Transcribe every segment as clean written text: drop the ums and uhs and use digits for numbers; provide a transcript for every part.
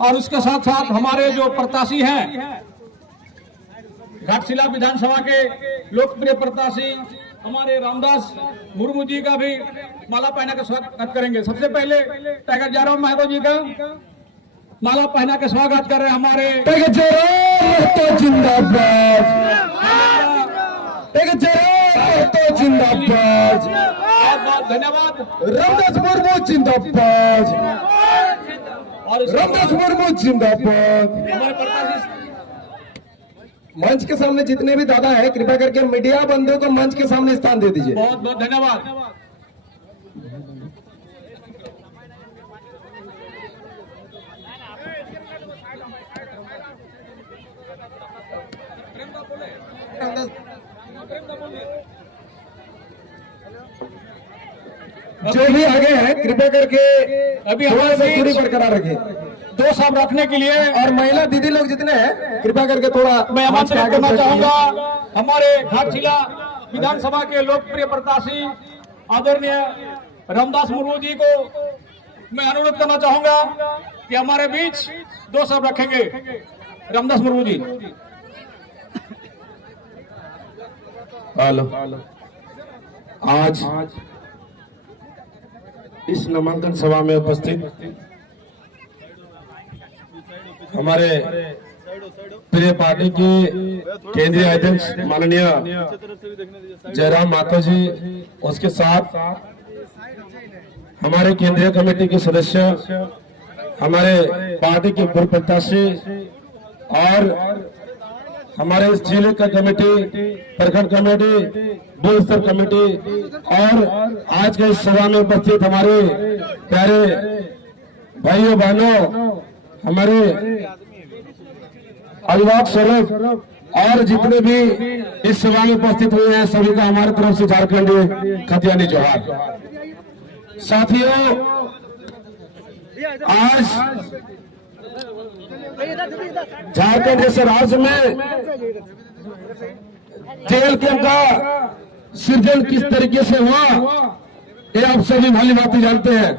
और उसके साथ साथ हमारे जो प्रत्याशी हैं घाटशिला विधानसभा के लोकप्रिय प्रत्याशी हमारे रामदास मुर्मू जी का भी माला पहना के स्वागत करेंगे। सबसे पहले टाइगर जयराम महतो जी का माला पहना के स्वागत कर रहे हैं हमारे टाइगर जयराम महतो जिंदाबाद, टाइगर जयराम महतो जिंदाबाद, बहुत बहुत धन्यवाद। रामदास मुर्मू जिंदाबाद और रामदास मुर्मू जिंदाबाद। हमारे प्रत्याशी मंच के सामने जितने भी दादा है कृपया करके मीडिया बंधुओं को मंच के सामने स्थान दे दीजिए। बहुत बहुत धन्यवाद। जो भी आगे है कृपया करके अभी थोड़ा सा दूरी हमारे बरकरार रखें। दो सब रखने के लिए और महिला दीदी लोग जितने हैं कृपया करके थोड़ा मैं आमंत्रित करना चाहूंगा हमारे घाटशिला विधानसभा के लोकप्रिय प्रत्याशी आदरणीय रामदास मुर्मू जी को मैं अनुरोध करना चाहूंगा कि हमारे बीच दो सब रखेंगे। रामदास मुर्मू जी। हेलो, आज इस नामांकन सभा में उपस्थित हमारे प्रिय पार्टी के केंद्रीय अध्यक्ष माननीय जयराम महतो जी, उसके साथ हमारे केंद्रीय कमेटी के सदस्य, हमारे पार्टी के पूर्व प्रत्याशी और हमारे इस जिले का कमेटी, प्रखंड कमेटी, बूथ स्तर कमेटी और आज के इस सभा में उपस्थित हमारे प्यारे भाइयों बहनों, हमारे अभिभावक स्वरूप और जितने भी इस सभा में उपस्थित हुए हैं सभी का हमारी तरफ से झारखंड खतियानी जोहार। साथियों, आज झारखंड जैसे राज्य में जेल कैंप का सृजन किस तरीके से हुआ ये आप सभी भली भांति जानते हैं।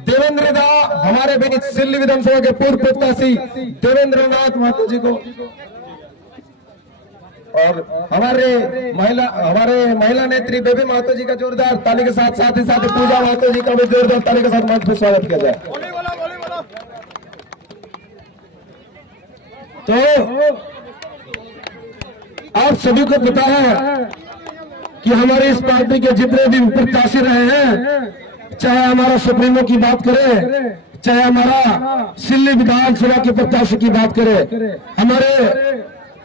देवेंद्र दा हमारे बीच सिल्ली विधानसभा के पूर्व प्रत्याशी देवेंद्र नाथ महतो जी को और हमारे महिला नेत्री बेबी महतो जी का जोरदार ताली के साथ ही पूजा महतो जी का भी जोरदार ताली के साथ मंच पर स्वागत किया जाए। तो आप सभी को पता है कि हमारे इस पार्टी के जितने भी प्रत्याशी रहे हैं, चाहे हमारा सुप्रीमो की बात करें, चाहे हमारा सिल्ली विधानसभा के प्रत्याशी की बात करें, हमारे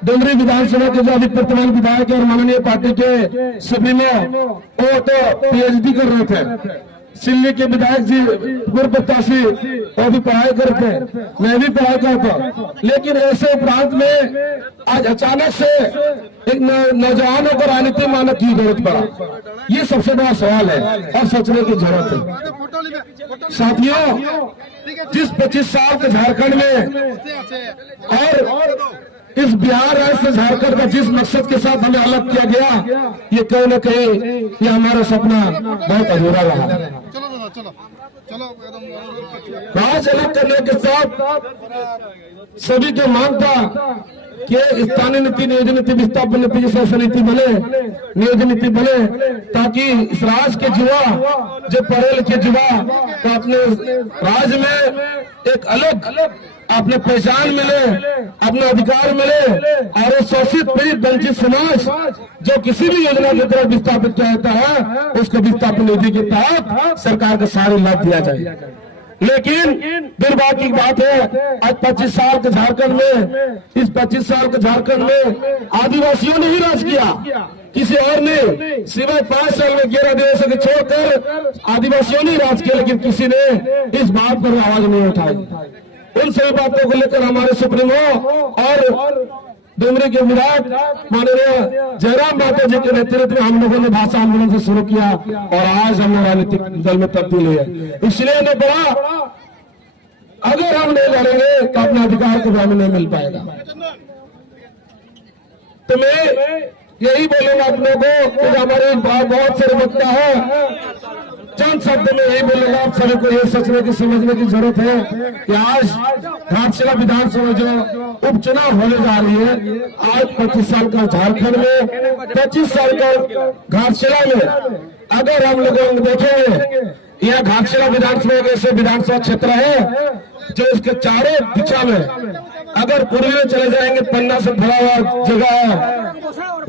डुमरी विधानसभा के जो अभी वर्तमान विधायक और माननीय पार्टी के सुप्रीमो वो तो पीएचडी कर रहे थे, सिल्ली के विधायक जी पूर्व प्रत्याशी वो भी पढ़ाई करते, मैं भी पढ़ाई करता, लेकिन ऐसे उपरांत में आज अचानक से एक नौजवानों को राजनीति मानक की जरूरत पड़ा। ये सबसे बड़ा सवाल है और सोचने की जरूरत है। साथियों, जिस 25 साल के झारखंड में और इस बिहार राज्य से झारखंड का जिस मकसद के साथ हमें अलग किया गया, ये कहीं न कहीं ये हमारा सपना बहुत अधूरा रहा। राज्य अलग करने के साथ सभी जो मांग था कि स्थानीय नीति, नियोजन नीति, विस्थापन नीति जैसा नीति बने, नियोजन नीति बने, ताकि इस राज्य के युवा जो पढ़े लिखे युवा तो अपने राज्य में एक अलग अपने पहचान मिले, अपना अधिकार मिले और शोषित पीड़ित वंचित समाज जो किसी भी योजना की तरफ विस्थापित किया जाता है उसको विस्थापन निधि के तहत सरकार का सारे लाभ दिया जाए। लेकिन दुर्भाग्य की बात है, आज 25 साल के झारखंड में, इस 25 साल के झारखंड में आदिवासियों ने ही राज किया, किसी और ने सिवाय 5 साल में 11 दिवसों को छोड़कर आदिवासियों ने राज किया, लेकिन किसी ने इस बात पर आवाज नहीं उठाई। उन सभी बातों को लेकर हमारे सुप्रीमो और डुमरी के विधायक माननीय जयराम महतो जी के नेतृत्व में हम लोगों ने भाषा आंदोलन से शुरू किया और आज हम राजनीतिक दल में तब्दील हुए। इसलिए ने बड़ा अगर हम नहीं लड़ेंगे तो अपने अधिकार को हमें नहीं मिल पाएगा। तो मैं यही बोलूंगा आप लोगों को कि हमारे बहुत सारे वक्ता है, चंद शब्द में यही बोलूंगा, आप सभी को ये सोचने की समझने की जरूरत है कि आज घाटशिला विधानसभा जो उपचुनाव होने जा रही है, आज 25 साल का झारखंड में, 25 साल का घाटशिला में अगर हम लोग देखेंगे, यह घाटशिला विधानसभा एक ऐसे विधानसभा क्षेत्र है जो इसके चारों दिशा में, अगर पूर्वी में चले जाएंगे पन्ना से भरा हुआ जगह है,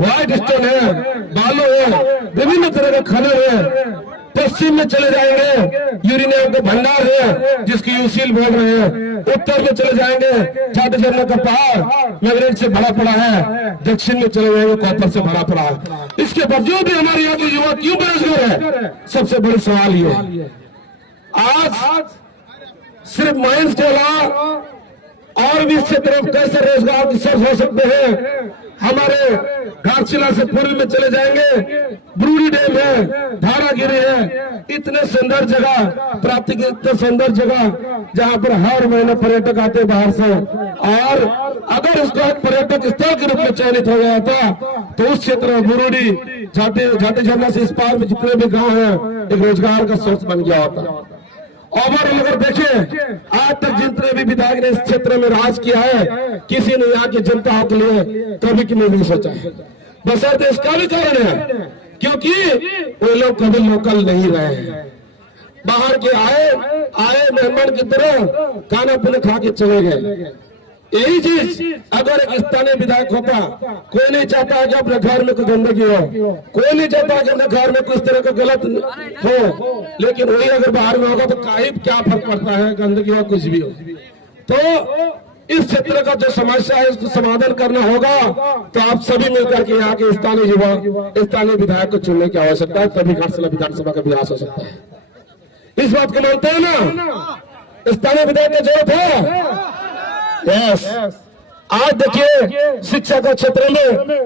व्हाइट स्टोन है, बालू है, विभिन्न तरह के खनन है। पश्चिम में चले जाएंगे यूरेनियम का भंडार है जिसकी यूसील बोल रहे हैं। उत्तर में चले जाएंगे छात्र झरना का पहाड़ मैग्नेट से भरा पड़ा है। दक्षिण में चले जाएंगे कॉपर से भरा पड़ा है। इसके बावजूद भी हमारे यहाँ के युवा क्यों बेरोजगार है? सबसे बड़ी सवाल ये है। आज सिर्फ माइंस के अलावा और भी इससे तरफ कैसे रोजगार की सर्च हो सकते हैं? हमारे घाटशिला से पूर्व में चले जाएंगे, ब्रूडी डैम है, धारागिरी है, इतने सुंदर जगह, प्राकृतिक इतने सुंदर जगह जहां पर हर महीने पर्यटक आते बाहर से। और अगर उसको एक पर्यटक स्थल के रूप में चयनित हो गया था तो उस क्षेत्र में बुरुडी झाटी झरना से इस पार में जितने भी गांव हैं एक रोजगार का सोर्स बन गया होता। ओवरऑल अगर देखें, आज तक जितने भी विधायक ने इस क्षेत्र में राज किया है, किसी ने यहाँ की जनता के लिए कभी की नहीं सोचा है। बशर्ते इसका भी कारण है क्योंकि वो लोग कभी लोकल नहीं रहे हैं, बाहर के आए मेहमान की तरह खाना पीना खा के चले गए। यही चीज अगर एक स्थानीय विधायक होता, कोई नहीं चाहता कि अपने घर में कोई गंदगी हो, कोई नहीं चाहता कि अपने घर में कुछ तरह का गलत हो, लेकिन वही अगर बाहर में होगा तो क्या फर्क पड़ता है, गंदगी हो कुछ भी हो। तो इस क्षेत्र का जो समस्या है उसको समाधान करना होगा तो आप सभी मिलकर के यहाँ के स्थानीय युवा, स्थानीय विधायक को चुनने की आवश्यकता है, तभी घाटशिला विधानसभा का विकास हो सकता है। इस बात को मानते हैं ना? स्थानीय विधायक की जरूरत है। यस। आज देखिए शिक्षा का क्षेत्र में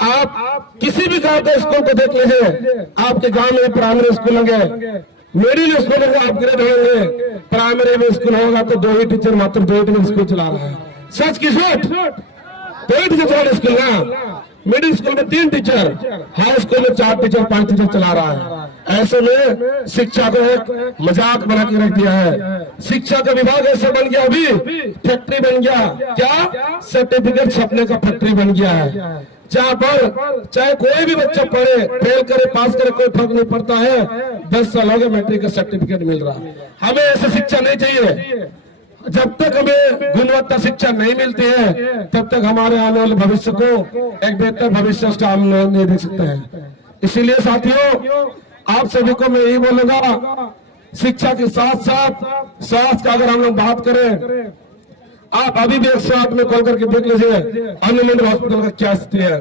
आप किसी भी गांव के स्कूल को देख लीजिए, आपके गांव में प्राइमरी स्कूल होंगे, मिडिल स्कूल होंगे, अपग्रेड होंगे, प्राइमरी में स्कूल होगा तो 2 ही टीचर, मात्र 2 ही स्कूल चला रहा है। सच की झूठ? 2 ही टीचर चला स्कूल ना, मिडिल स्कूल में 3 टीचर, हाई स्कूल में 4 टीचर 5 टीचर चला रहा है। ऐसे में शिक्षा को एक मजाक बना के रख दिया है। शिक्षा का विभाग ऐसा बन गया, अभी फैक्ट्री बन गया। क्या? सर्टिफिकेट छपने का फैक्ट्री बन गया है, जहाँ पर चाहे कोई भी बच्चा पढ़े, फेल करे पास करे कोई फर्क नहीं पड़ता है। 10 साल हो गए मैट्रिक का सर्टिफिकेट मिल रहा। हमें ऐसी शिक्षा नहीं चाहिए। जब तक हमें गुणवत्ता शिक्षा नहीं मिलती है तब तक हमारे आने वाले भविष्य को एक बेहतर भविष्य हम नहीं देख सकते हैं। इसीलिए साथियों, आप सभी को मैं यही बोलूंगा, शिक्षा के साथ साथ स्वास्थ्य का अगर हम लोग बात करें, आप अभी भी 108 में कॉल करके देख लीजिए अनुमंडल हॉस्पिटल का क्या स्थिति है।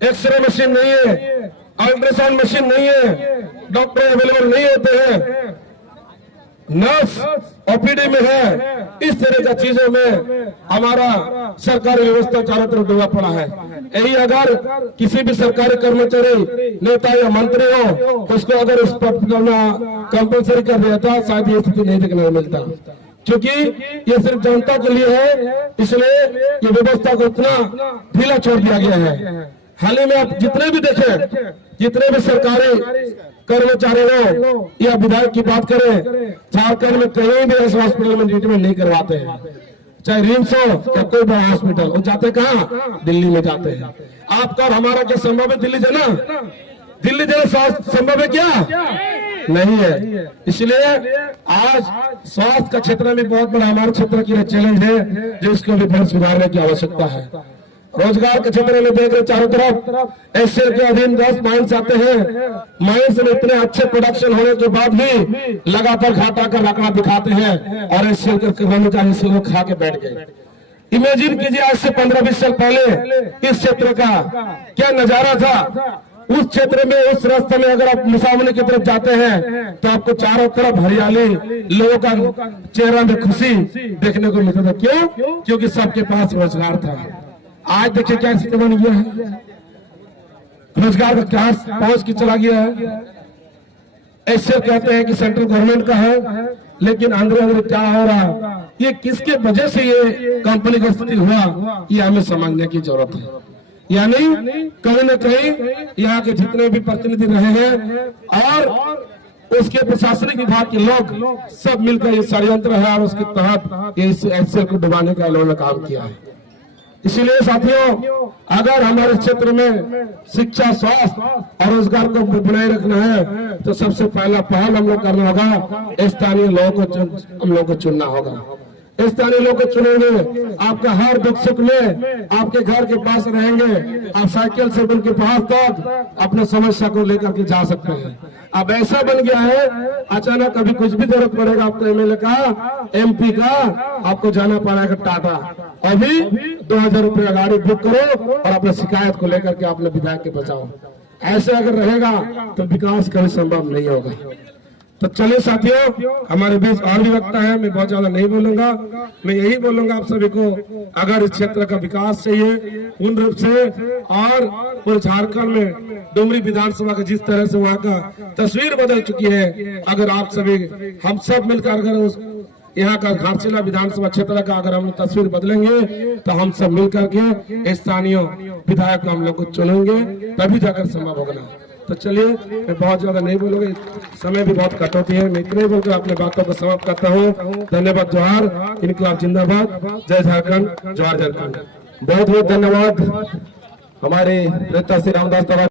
एक्सरे मशीन नहीं है, अल्ट्रासाउंड मशीन नहीं है, डॉक्टर अवेलेबल नहीं होते हैं, नर्स ओपीडी में है। इस तरह का चीजों में हमारा सरकारी व्यवस्था चारों तरफ डूबा पड़ा है। यही अगर किसी भी सरकारी कर्मचारी, नेता या मंत्री हो, उसको अगर उस पर कंपलसरी कर दिया था, शायद ये स्थिति नहीं देखने को मिलता। क्योंकि ये सिर्फ जनता के लिए है, इसलिए ये व्यवस्था को इतना ढीला छोड़ दिया गया है। हाल ही में आप जितने भी देखें, जितने भी सरकारी कर्मचारी हो या विधायक की बात करें, झारखंड में कहीं भी ऐसे हॉस्पिटल में ट्रीटमेंट नहीं करवाते हैं। चाहे रिम्स हो या कोई बड़ा हॉस्पिटल, वो जाते कहाँ? दिल्ली में जाते हैं। आपका और हमारा क्या संभव है दिल्ली जाना? दिल्ली जाना संभव है क्या? नहीं है। इसलिए आज स्वास्थ्य का क्षेत्र में बहुत बड़ा हमारे क्षेत्र की चैलेंज है, जिसको भी बहुत सुधारने की आवश्यकता है। रोजगार के क्षेत्र में देख रहे चारों तरफ एसएल के अधीन 10 माइंस आते हैं। माइंस में इतने अच्छे प्रोडक्शन होने के बाद भी लगातार घाटा का आंकड़ा दिखाते हैं और एसएल के कर्मचारी इसे लोग खा के बैठ गए। इमेजिन कीजिए आज से 15-20 साल पहले इस क्षेत्र का क्या नजारा था। उस क्षेत्र में, उस रास्ते में अगर आप मुसावनी की तरफ जाते हैं तो आपको चारों तरफ हरियाली, लोगों का चेहरा में खुशी देखने को मिलता था। क्यों? क्योंकि सबके पास रोजगार था। आज देखिए क्या स्थिति बन गया है, रोजगार का क्या पहुंच के चला गया है। ऐसे कहते हैं कि सेंट्रल गवर्नमेंट का है, लेकिन अंदर अंदर क्या हो रहा, ये किसके वजह से ये कंपनी का स्थिति हुआ, ये हमें समझने की जरूरत है। यानी कहीं न कहीं यहाँ के जितने भी प्रतिनिधि रहे हैं और उसके प्रशासनिक विभाग के लोग सब मिलकर ये षड्यंत्र है और उसके तहत ये एक्सेल को डुबाने का इन्होंने काम किया है। इसीलिए साथियों, अगर हमारे क्षेत्र में शिक्षा, स्वास्थ्य और रोजगार को बनाए रखना है तो सबसे पहला पहल हम लोग करना होगा, स्थानीय लोगों को हम लोग को चुनना होगा। स्थानीय लोग को चुनेंगे, आपका हर दुख सुख में आपके घर के पास रहेंगे, आप साइकिल से उनके पास तक अपने समस्या को लेकर के जा सकते हैं। अब ऐसा बन गया है, अचानक कभी कुछ भी जरूरत पड़ेगा आपको एमएलए का, एमपी का, आपको जाना पड़ेगा टाटा, अभी 2000 रुपया गाड़ी बुक करो और अपने शिकायत को लेकर के अपने विधायक के बचाओ। ऐसे अगर रहेगा तो विकास कभी संभव नहीं होगा। तो चलिए साथियों, हमारे बीच और भी वक्ता है, मैं बहुत ज्यादा नहीं बोलूंगा, मैं यही बोलूंगा आप सभी को, अगर इस क्षेत्र का विकास चाहिए पूर्ण रूप से और पूरे झारखंड में डुमरी विधानसभा का जिस तरह से वहाँ का तस्वीर बदल चुकी है, अगर आप सभी हम सब मिलकर अगर उस यहाँ का घाटशिला विधानसभा क्षेत्र का अगर हम तस्वीर बदलेंगे तो हम सब मिलकर के स्थानीय विधायक को हम लोग को चुनेंगे, तभी जाकर संभव होगा। तो चलिए, मैं बहुत ज्यादा नहीं बोलूंगा, समय भी बहुत कटौती है, मैं इतने बोलकर अपने बातों को समाप्त करता हूँ। धन्यवाद। जोहार, इनकलाब जिंदाबाद, जय झारखंड, जोहार झारखंड। बहुत बहुत धन्यवाद हमारे नेता श्री रामदास